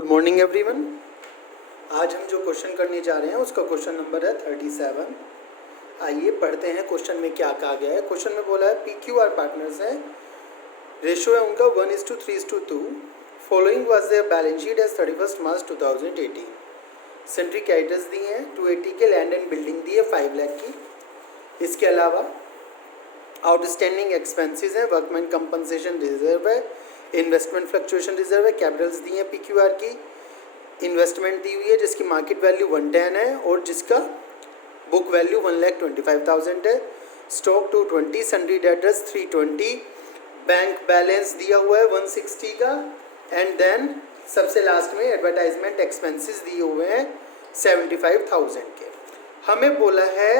Good morning everyone. आज हम जो क्वेश्चन करने जा रहे हैं उसका क्वेश्चन नंबर है 37। आइए पढ़ते हैं क्वेश्चन में क्या कहा गया है। क्वेश्चन में बोला है PQR पार्टनर्स हैं, रेशियो है उनका 1:3:2। Following was there balance sheet as 31 March 2018। Sundry creditors दिए हैं, 280 के लैंड एंड बिल्डिंग दी है 5 लाख की। इसके अलावा आउटस्टैंडिंग एक्सपेंसेस हैं, वर्कमैन कंपनसेशन रिजर्व है, इन्वेस्टमेंट फ्लक्चुएशन रिजर्व है, कैपिटल्स दी हैं PQR की, इन्वेस्टमेंट दी हुई है जिसकी मार्केट वैल्यू 110 है और जिसका बुक वैल्यू 1,25,000 है। Stock 220, sundry debtors 320, bank balance दिया हुआ है 160 का, एंड देन सबसे लास्ट में एडवर्टाइजमेंट एक्सपेंसेस दिए हुए हैं 75,000 के। हमें बोला है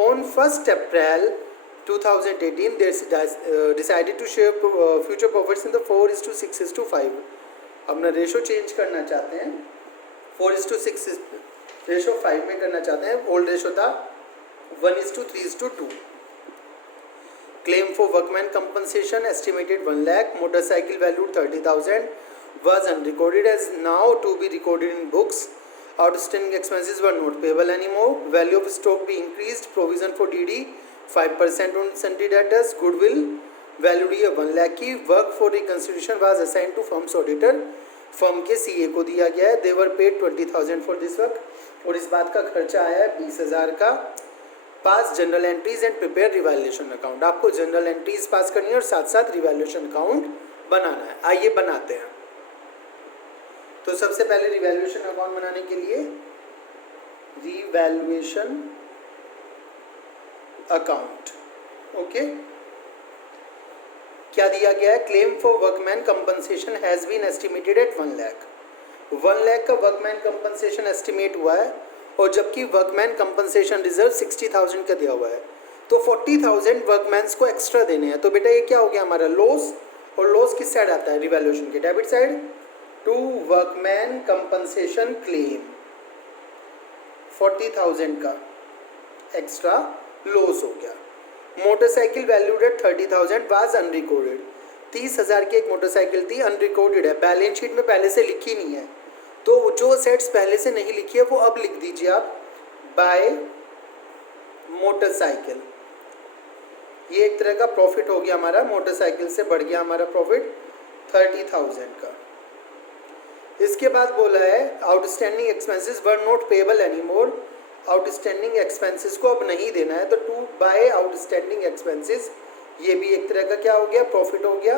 on 1 April 2018 they decided to share future profits in the 4:6:5। अपना रेशो चेंज करना चाहते हैं, 4:6 रेशो 5 में करना चाहते हैं। ओल्ड रेशो था 1:3:2। Claim for workman compensation estimated 1 lakh, motorcycle value 30,000 was unrecorded as now to be recorded in books. Outstanding expenses were not payable anymore. Value of stock be increased. Provision for DD 5% on sundry debtors. Goodwill value दी है 1 लाख की। Work for reconsideration was assign to firms auditor, firm के CA को दिया गया है। They paid 20,000 for this work, और इस बात का खर्चा आया है 20,000 का। Pass journal entries and prepare revaluation account. आपको जनरल एंट्रीज पास करनी है और साथ साथ रिवैल्यूएशन अकाउंट बनाना है। आइए बनाते हैं। तो सबसे पहले रिवैल्यूएशन अकाउंट बनाने के लिए रिवैल्यूएशन अकाउंट, ओके, क्या दिया गया है? Claim for workman compensation has been estimated at 1 lakh. 1 lakh का वर्कमैन कंपनसेशन एस्टिमेट हुआ है और जबकि वर्कमैन कंपनसेशन रिजर्व 60,000 का दिया हुआ है, तो 40,000 वर्कमैन्स को एक्स्ट्रा देने हैं। तो बेटा ये क्या हो गया हमारा लॉस, और लॉस किस साइड आता है? रिवैल्यूएशन के debit side. To workman compensation claim 40,000 का एक्स्ट्रा लॉस हो गया। Motorcycle valued at 30,000 was unrecorded. 30,000 की एक मोटरसाइकिल थी, अनरिकॉर्डेड है, बैलेंस शीट में पहले से लिखी नहीं है। तो जो सेट्स पहले से नहीं लिखी है वो अब लिख दीजिए आप, बाय मोटरसाइकिल। ये एक तरह का प्रॉफिट हो गया हमारा, मोटरसाइकिल से बढ़ गया हमारा प्रॉफिट 30,000 का। इसके बाद बोला है outstanding expenses were not payable anymore. Outstanding expenses को अब नहीं देना है, तो टू बाय आउटस्टैंडिंग एक्सपेंसेस, ये भी एक तरह का क्या हो गया? प्रॉफिट हो गया।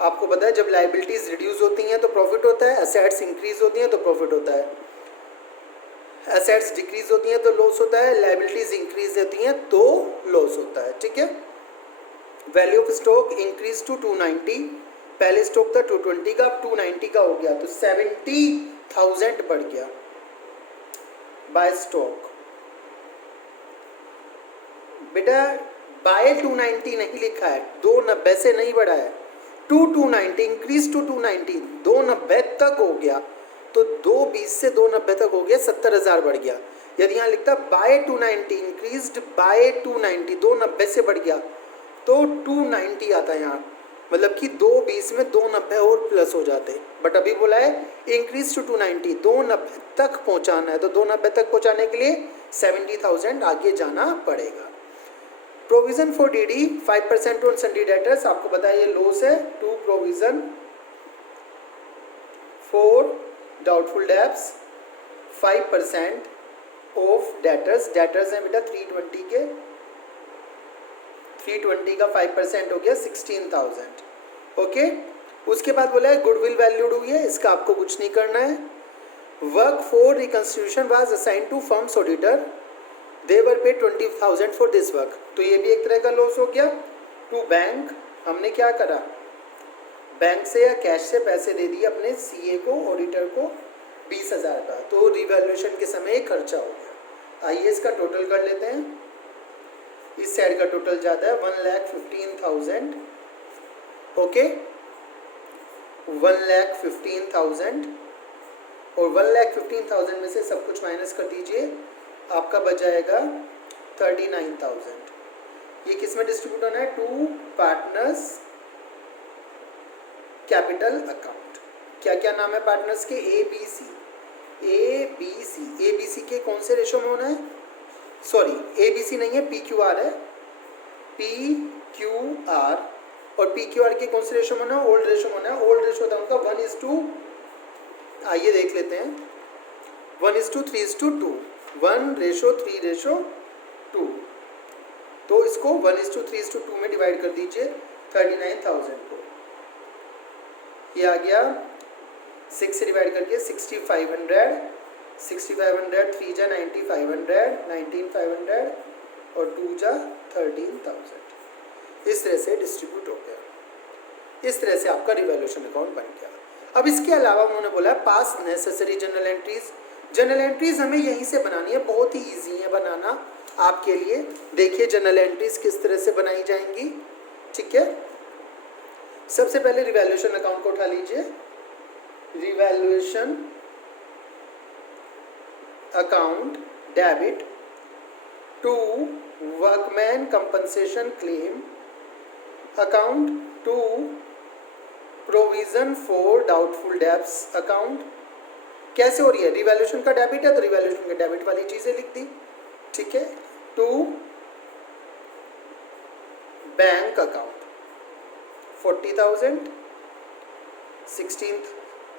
आपको पता है जब लाइबिलिटीज रिड्यूस होती हैं तो प्रॉफिट होता है, एसेट्स इंक्रीज होती हैं तो प्रॉफिट होता है, एसेट्स डिक्रीज होती हैं तो लॉस होता है, लाइबिलिटीज इंक्रीज होती हैं तो लॉस होता है, ठीक है। Value of stock increase to 290, पहले स्टॉक था 220 का, अब 290 का हो गया, तो 70,000 बढ़ गया बाय स्टॉक। बेटा बाय 290 नहीं लिखा है, 290 से नहीं बढ़ा है, 290 इंक्रीज टू 290, 290 तक हो गया, तो 220 से 290 तक हो गया, 70,000 बढ़ गया। यदि यहाँ लिखता बाय 290 इंक्रीज्ड बाय 290, 290 से बढ़ गया तो 290 आता है यहाँ, मतलब कि 220 में 290 और प्लस हो जाते। बट अभी बोला है इंक्रीज टू 290, 290 तक पहुँचाना है, तो 290 तक पहुँचाने के लिए 70,000 आगे जाना पड़ेगा। Provision for DD 5% on sundry debtors, आपको पता है ये लॉस है। To provision for doubtful debts 5% of debtors, debtors हैं बेटा 320 के, 320 का 5% हो गया 16,000, ओके। उसके बाद बोला है गुडविल वैल्यूड हुई है, इसका आपको कुछ नहीं करना है। Work for reconstruction was assign to firms auditor, they were paid 20,000 for this work, तो ये भी एक तरह का लॉस हो गया। टू बैंक, हमने क्या करा? बैंक से या कैश से पैसे दे दिए अपने CA को, ऑडिटर को 20,000 का, तो रिवैल्यूएशन के समय खर्चा हो गया। आइए इसका टोटल कर लेते हैं। इस साइड का टोटल ज़्यादा है 1,15,000, ओके, 1,15,000, और 1,15,000 में से सब कुछ माइनस कर दीजिए, आपका बच जाएगा 39,000। ये किस में डिस्ट्रीब्यूट होना है? टू पार्टनर्स कैपिटल अकाउंट, क्या क्या नाम है पार्टनर्स के? A B C. A B C के कौन से रेशो में होना है? सॉरी, ए बी सी नहीं है, पी क्यू आर है। पी क्यू आर, और पी क्यू आर के कौन से रेशो में होना है? ओल्ड रेशो में होना है। ओल्ड रेशो था उनका 1:, आइए देख लेते हैं, 1:3:2, 1:3:2। तो इसको 1:3:2 में डिवाइड कर दीजिए 39,000 को। ये आ गया 6 से डिवाइड करके 6,500, 6,500, 3 जा 9,500, 19,500 और 2 जा 13,000। इस तरह से डिस्ट्रीब्यूट हो गया। इस तरह से आपका रिवैल्यूएशन अकाउंट बन गया। अब इसके अलावा उन्होंने बोला पास necessary general entries. General entries हमें यहीं से बनानी है, बहुत ही ईजी है बनाना आपके लिए। देखिए जनरल एंट्रीज किस तरह से बनाई जाएंगी। ठीक है, सबसे पहले रिवैल्यूएशन अकाउंट को उठा लीजिए। Revaluation account debit to workman compensation claim account to provision for doubtful debts account. कैसे हो रही है? रिवैल्यूएशन का डेबिट है तो रिवैल्यूएशन का डेबिट वाली चीजें लिख दी। ठीक है, टू बैंक अकाउंट 40,000,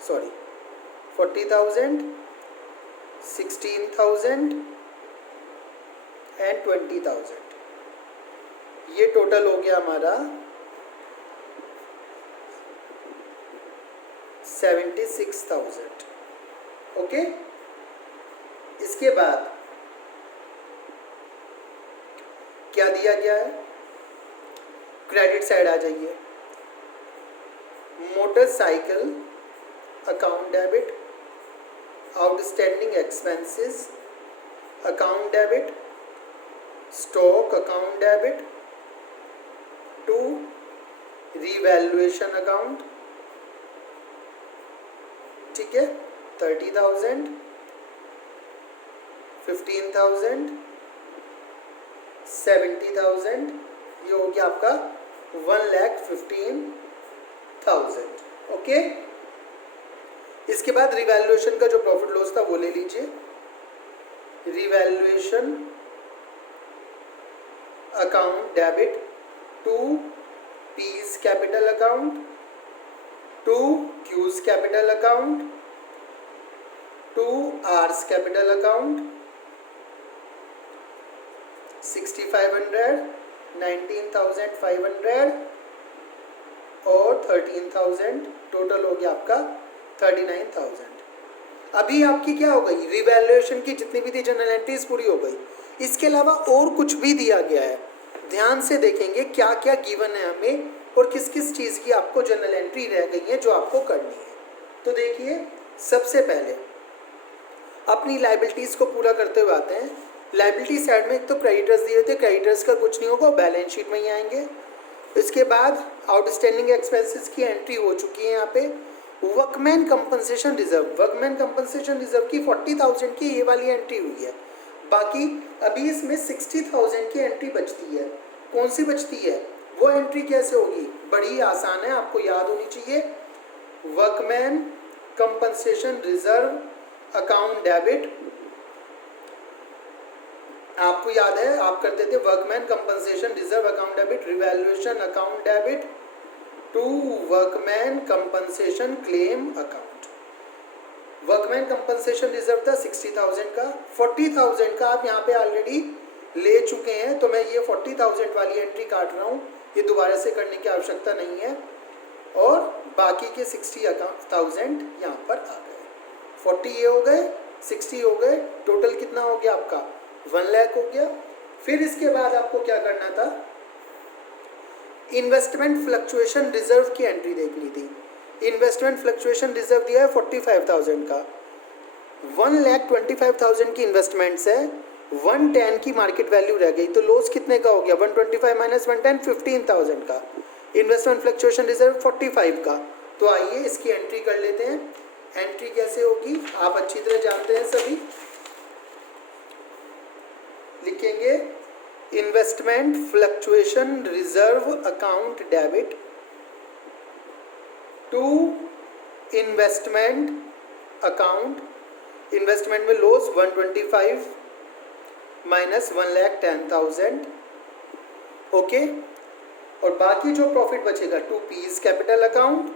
40,000, 16,000 एंड 20,000। ये टोटल हो गया हमारा 76,000। ओके, इसके बाद क्या दिया गया है? क्रेडिट साइड आ जाइए। Motorcycle account debit, outstanding expenses account debit, stock account debit to revaluation account. ठीक है, 30,000, 15,000, 70,000। ये हो गया आपका 1,15,000। ओके, इसके बाद रिवैल्यूएशन का जो प्रॉफिट लॉस था वो ले लीजिए। Revaluation account debit to P's capital account, to Q's capital account, to R's capital account. 6,500, 19,500 और 13,000। टोटल हो गया आपका 39,000। अभी आपकी क्या हो गई? रिवैल्यूएशन की जितनी भी थी जनरल एंट्रीज पूरी हो गई। इसके अलावा और कुछ भी दिया गया है, ध्यान से देखेंगे क्या क्या गिवन है हमें और किस किस चीज़ की आपको जनरल एंट्री रह गई है जो आपको करनी है। तो देखिए, सबसे पहले अपनी लाइबिलिटीज़ को पूरा करते हुए आते हैं। लाइबिलिटी साइड में एक तो क्रेडिटर्स दिए थे, क्रेडिटर्स का कुछ नहीं होगा, बैलेंस शीट में ही आएंगे। इसके बाद आउटस्टैंडिंग एक्सपेंसेस की एंट्री हो चुकी है यहाँ पे। Workman compensation reserve, workman compensation reserve की 40,000 की ये वाली एंट्री हुई है। बाकी अभी इसमें 60,000 की एंट्री बचती है। कौन सी बचती है? वो एंट्री कैसे होगी? बड़ी आसान है, आपको याद होनी चाहिए। Workman compensation reserve account debit, आपको याद है आप करते थे workman compensation reserve account debit revaluation account debit to workman compensation claim account. Workman compensation reserve था 60,000 का, 40,000 का आप यहाँ पे ऑलरेडी ले चुके हैं, तो मैं ये 40,000 वाली एंट्री काट रहा हूँ, ये दोबारा से करने की आवश्यकता नहीं है। और बाकी के 60,000 यहाँ पर आ गए। 40 ये हो गए, 60 हो गए, टोटल कितना हो गया आपका? 1 लाख हो गया। फिर इसके बाद आपको क्या करना था? इन्वेस्टमेंट फ्लक्चुएशन रिजर्व की एंट्री देखनी थी। इन्वेस्टमेंट फ्लक्चुएशन रिजर्व दिया है 45,000 का। 1,25,000 की इन्वेस्टमेंट्स है, 110 की मार्केट वैल्यू रह गई, तो लॉस कितने का हो गया? 125 माइनस 110, 15,000 का। इन्वेस्टमेंट फ्लक्चुएशन रिजर्व 45 का। तो आइए इसकी एंट्री कर लेते हैं। एंट्री कैसे होगी आप अच्छी तरह जानते हैं सभी। लिखेंगे investment fluctuation reserve account debit to investment account, investment में लॉस 125 माइनस 1,10,000, ओके। और बाकी जो प्रॉफिट बचेगा to P's capital account,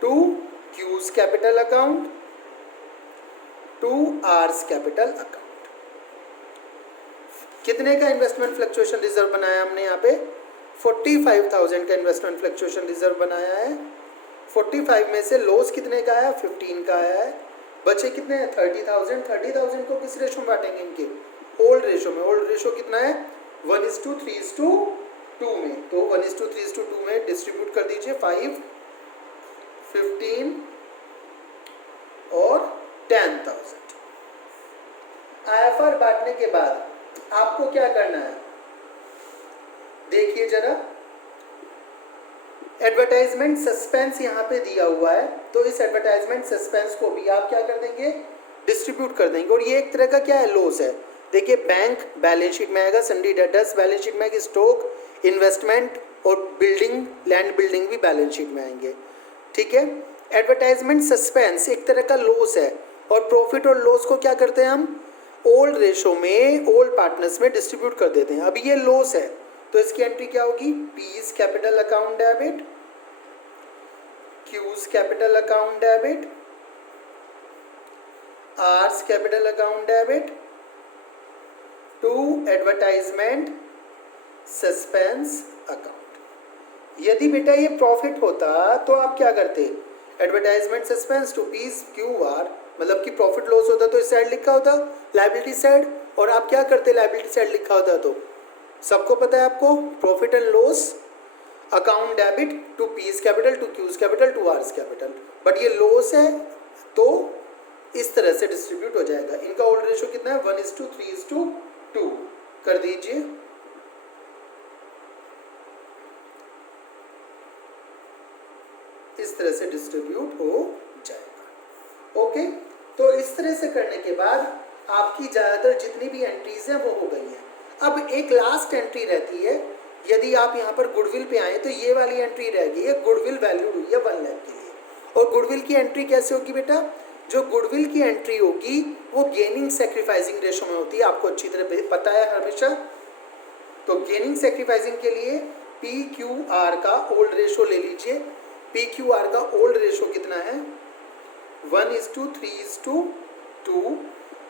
to Q's capital account, to R's capital account. कितने का इन्वेस्टमेंट फ्लक्चुएशन रिजर्व बनाया हमने यहाँ पे? 45,000 का इन्वेस्टमेंट फ्लक्चुएशन रिजर्व बनाया है। 45 में से लॉस कितने का आया? 15 का आया है। बचे कितने हैं? 30,000। 30,000 को किस रेशो में बांटेंगे? इनके ओल्ड रेशो में। ओल्ड रेशो कितना है? 1:3:2 में। तो 1:3:2 में डिस्ट्रीब्यूट कर दीजिए 5, 15 और 10,000। IFR बांटने के बाद आपको क्या करना है? देखिए जरा, एडवर्टाइजमेंट सस्पेंस यहाँ पे दिया हुआ है, तो इस एडवर्टाइजमेंट सस्पेंस को भी आप क्या कर देंगे? डिस्ट्रीब्यूट कर देंगे। और ये एक तरह का क्या है? लॉस है। देखिए, बैंक बैलेंस शीट में आएगा, सन्डी डेटर्स बैलेंस शीट में आएगी, स्टॉक, इन्वेस्टमेंट और बिल्डिंग, लैंड बिल्डिंग भी बैलेंस शीट में आएंगे, ठीक है। एडवर्टाइजमेंट सस्पेंस एक तरह का लॉस है, और प्रॉफिट और लॉस को क्या करते हैं हम? ओल्ड रेशो में, ओल्ड पार्टनर्स में डिस्ट्रीब्यूट कर देते हैं। अभी ये लॉस है, तो इसकी एंट्री क्या होगी? P's capital account debit, Q's capital account debit, R's capital account debit, to advertisement suspense account. यदि बेटा ये प्रॉफिट होता तो आप क्या करते? Advertisement suspense to P Q R, मतलब कि प्रॉफिट लॉस होता तो इस साइड लिखा होता लायबिलिटी साइड, और आप क्या करते? लायबिलिटी साइड लिखा होता तो सबको पता है आपको, profit and loss account debit to P's capital, to Q's capital, to R's capital. But ये लॉस है तो इस तरह से डिस्ट्रीब्यूट हो जाएगा। इनका ओल्ड रेशो कितना है? 1:3:2 कर दीजिए। इस तरह से डिस्ट्रीब्यूट हो जाएगा, ओके। तो इस तरह से करने के बाद आपकी ज़्यादातर जितनी भी एंट्रीज हैं वो हो गई हैं। अब एक लास्ट एंट्री रहती है, यदि आप यहाँ पर गुडविल पे आए तो ये वाली एंट्री रह गई है, गुडविल वैल्यूड हुई है 1 लाख के लिए। और गुडविल की एंट्री कैसे होगी बेटा? जो गुडविल की एंट्री होगी वो गेनिंग सेक्रीफाइसिंग रेशो में होती है, आपको अच्छी तरह पता है हमेशा। तो गेनिंग सेक्रीफाइसिंग के लिए PQR का ओल्ड रेशो ले लीजिए। PQR का ओल्ड रेशो कितना है? 1:3:2,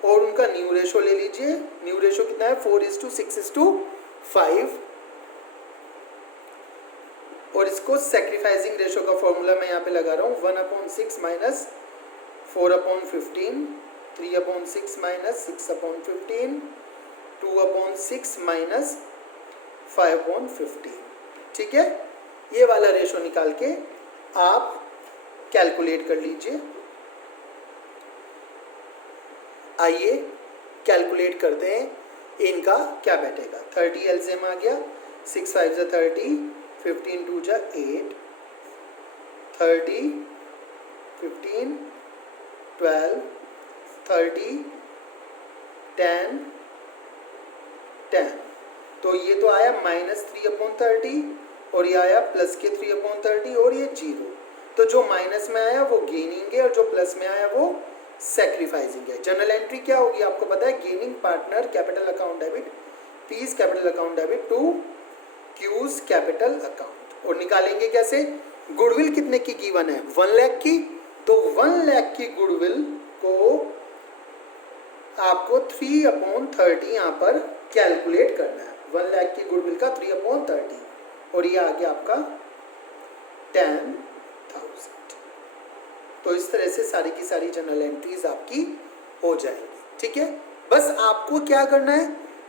और उनका न्यू रेशो ले लीजिए। न्यू रेशो कितना है? 4:6:5। और इसको सेक्रीफाइसिंग रेशो का फॉर्मूला मैं यहाँ पे लगा रहा हूँ, 1/6 माइनस 4/15, 3/6 माइनस 6/15, 2/6 माइनस 5/15, ठीक है। ये वाला रेशो निकाल के आप कैलकुलेट कर लीजिए। आइए कैलकुलेट करते हैं इनका क्या बैठेगा। 30 एलसीएम आ गया, 6 5 जा 30, 15 2 जा 8, 30, 15, 12, 30, 10, 10। तो ये तो आया -3/30, और ये आया प्लस के 3/30, और ये 0। तो जो माइनस में आया वो गेनिंग है, और जो प्लस में आया वो सेक्रीफाइसिंग है। जनरल एंट्री क्या होगी आपको पता है? Gaining partner capital account debit, P's capital account debit to Q's capital account. और निकालेंगे कैसे? गुडविल कितने की गिवन है? 1 लाख की। तो 1 लाख की गुडविल को आपको 3/30 यहाँ पर कैलकुलेट करना है। 1 लाख की गुडविल का 3/30, और ये आ गया आपका 10,000। तो इस तरह से सारी की सारी जनरल एंट्रीज आपकी हो जाएंगी, ठीक है। बस आपको क्या करना है?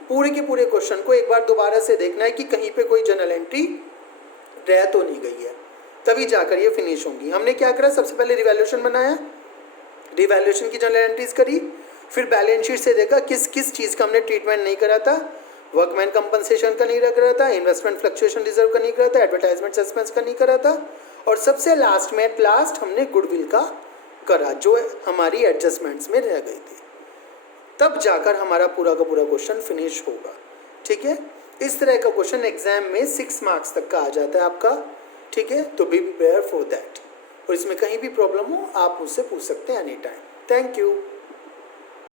पूरे के पूरे क्वेश्चन को एक बार दोबारा से देखना है कि कहीं पे कोई जनरल एंट्री रह तो नहीं गई है, तभी जाकर ये फिनिश होंगी। हमने क्या करा? सबसे पहले रिवैल्यूएशन बनाया, रिवैल्यूएशन की जनरल एंट्रीज करी, फिर बैलेंस शीट से देखा किस किस चीज़ का हमने ट्रीटमेंट नहीं करा था। वर्कमैन कंपनसेशन का नहीं करा था, इन्वेस्टमेंट फ्लक्चुएशन रिजर्व का नहीं करा था, एडवर्टाइजमेंट सस्पेंस का नहीं करा था, और सबसे लास्ट में हमने गुडविल का करा, जो हमारी एडजस्टमेंट्स में रह गई थी। तब जाकर हमारा पूरा का पूरा क्वेश्चन फिनिश होगा, ठीक है। इस तरह का क्वेश्चन एग्जाम में 6 मार्क्स तक का आ जाता है आपका, ठीक है। तो बी प्रिपेयर फॉर दैट। और इसमें कहीं भी प्रॉब्लम हो आप मुझसे पूछ सकते हैं एनी टाइम। Thank you.